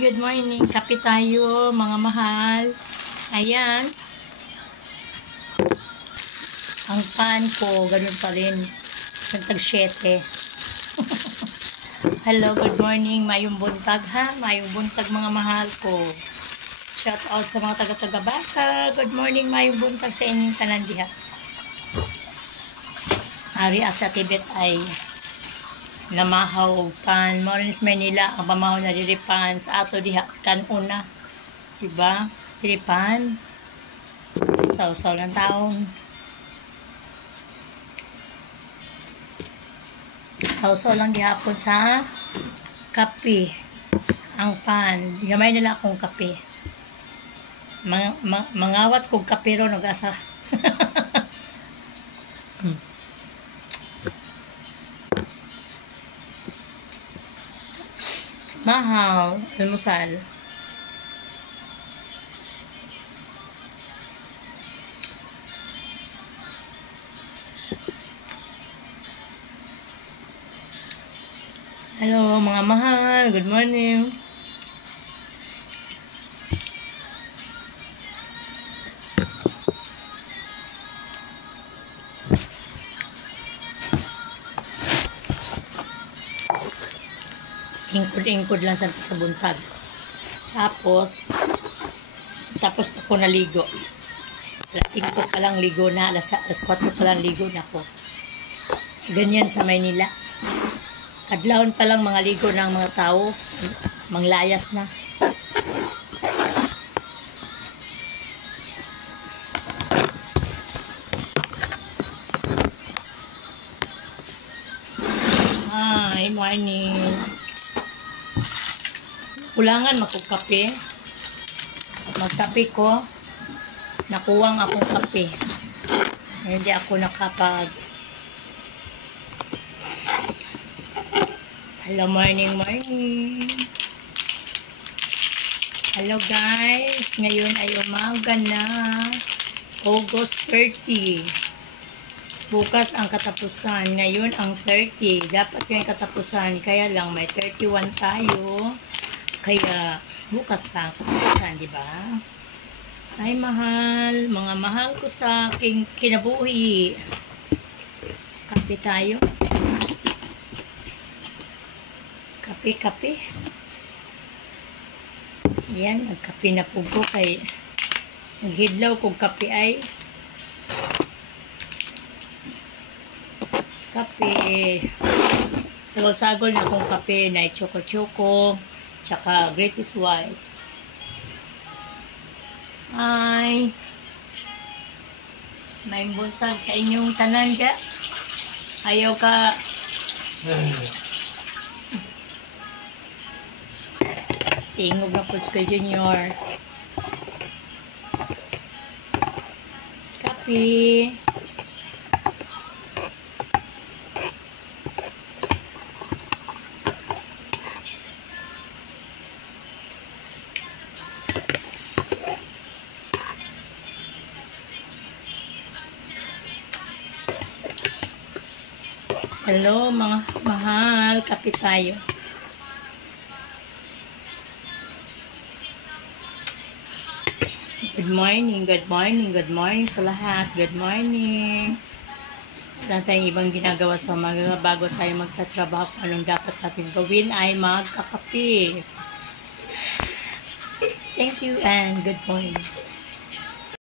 good morning. Kape tayo, mga mahal. Ayan. Ang pan ko, ganun pa rin. Tag 7. Hello, good morning. Mayong buntag ha. Mayong buntag mga mahal ko. Shout out sa mga taga-taga-baka. Good morning, mayong buntag sa inyong tanan diha. Ari asa Tibet ay namahaw og pan. Morning Manila, ang pamahaw na diripan sa ato diha kanuna. Diba? Diripan. Saw-saw ng taon. Saw-saw lang gihapon sa kape. Ang pan. Gamay nila akong kape. Mangawat kong kape ron og asa. Mahaw, almusal. Hello mga mahal, good morning. Ingkod-ingkod lang sa buntag. Tapos ako naligo. Alas 5 pa lang ligo na, alas 4 pa lang ligo na ako. Ganyan sa Maynila. Kadlawon pa lang mga ligo ng mga tao, manglayas na. Hi, morning. Kulangan magkape. Magkape ko. Nakuwang akong kape. Hindi ako nakapag. Hello, morning. Hello guys. Ngayon ay umaga na. August 30. Bukas ang katapusan. Ngayon ang 30. Dapat yung katapusan. Kaya lang may 31 tayo. Kaya bukas lang katapusan, di ba? Ay mahal, mga mahal ko sa aking kinabuhi. Kape tayo. Kape. Yan, nagkape na po ko kay naghidlaw kong kape ay kape. Sagol-sagol na akong kape na choco-choco tsaka Greatest White. Ay, may buntag sa inyong tanan ka. Ayaw ka tingog na po sa Junior. Kape. Hello mga mahal, kape tayo. Good morning sa lahat. Good morning. Wala tayong ibang ginagawa sa mga bago tayo magtatrabaho. Anong dapat natin gawin ay magkakape. Thank you and good morning.